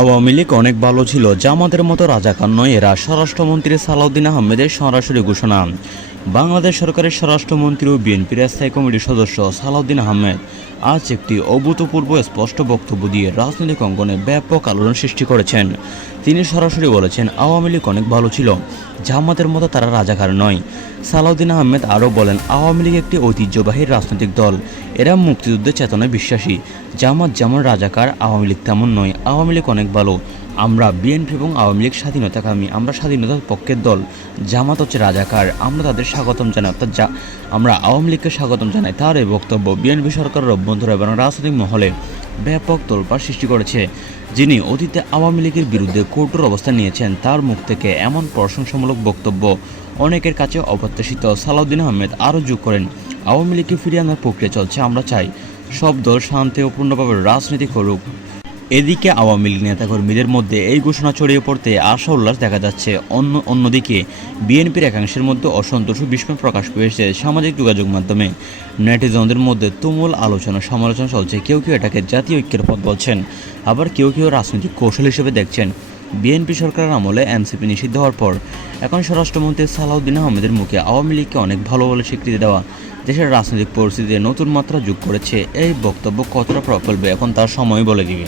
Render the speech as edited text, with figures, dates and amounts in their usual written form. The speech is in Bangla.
আওয়ামী লীগ অনেক ভালো ছিল, জামাতের মতো রাজাকার নয় এরা। স্বরাষ্ট্রমন্ত্রী সালাউদ্দিন আহমেদের সরাসরি ঘোষণা। বাংলাদেশ সরকারের স্বরাষ্ট্রমন্ত্রী ও বিএনপির স্থায়ী কমিটির সদস্য সালাউদ্দিন আহমেদ আজ একটি অভূতপূর্ব স্পষ্ট বক্তব্য দিয়ে রাজনৈতিক অঙ্গনে ব্যাপক আলোড়ন সৃষ্টি করেছেন। তিনি সরাসরি বলেছেন, আওয়ামী লীগ অনেক ভালো ছিল, জামাতের মতো তারা রাজাকার নয়। সালাউদ্দিন আহমেদ আরও বলেন, আওয়ামী লীগ একটি ঐতিহ্যবাহী রাজনৈতিক দল, এরা মুক্তিযুদ্ধের চেতনায় বিশ্বাসী। জামাত যেমন রাজাকার, আওয়ামী লীগ তেমন নয়। আওয়ামী লীগ অনেক ভালো, আমরা বিএনপি এবং আওয়ামী লীগ স্বাধীনতাকামী, আমরা স্বাধীনতার পক্ষের দল। জামাত হচ্ছে রাজাকার, আমরা তাদের স্বাগতম জানাই, অর্থাৎ আমরা আওয়ামী লীগকে স্বাগতম জানাই। তার এই বক্তব্য বিএনপি সরকারের অভ্যন্তরে এবং রাজনৈতিক মহলে ব্যাপক তোলপাড় সৃষ্টি করেছে। যিনি অতীতে আওয়ামী লীগের বিরুদ্ধে কঠোর অবস্থান নিয়েছেন, তার মুখ থেকে এমন প্রশংসামূলক বক্তব্য অনেকের কাছে অপ্রত্যাশিত। সালাউদ্দিন আহমেদ আরও যোগ করেন, আওয়ামী লীগকে ফিরিয়ে আনার প্রক্রিয়া চলছে, আমরা চাই সব দল শান্তি ও পূর্ণভাবে রাজনীতি করুক। এদিকে আওয়ামী লীগ নেতাকর্মীদের মধ্যে এই ঘোষণা ছড়িয়ে পড়তে আশা উল্লাস দেখা যাচ্ছে। অন্যদিকে বিএনপির একাংশের মধ্যে অসন্তোষ ও বিস্ময় প্রকাশ পেয়েছে সামাজিক যোগাযোগ মাধ্যমে। নেটিজনদের মধ্যে তুমুল আলোচনা সমালোচনা চলছে। কেউ কেউ এটাকে জাতীয় ঐক্যের পথ বলছেন, আবার কেউ কেউ রাজনৈতিক কৌশল হিসেবে দেখছেন। বিএনপি সরকারের আমলে এনসিপি নিষিদ্ধ হওয়ার পর এখন স্বরাষ্ট্রমন্ত্রী সালাউদ্দিন আহমেদের মুখে আওয়ামী লীগকে অনেক ভালো বলে স্বীকৃতি দেওয়া দেশের রাজনৈতিক পরিস্থিতিতে নতুন মাত্রা যোগ করেছে। এই বক্তব্য কতটা প্রভাব ফেলবে এখন তার সময় বলে দিবে।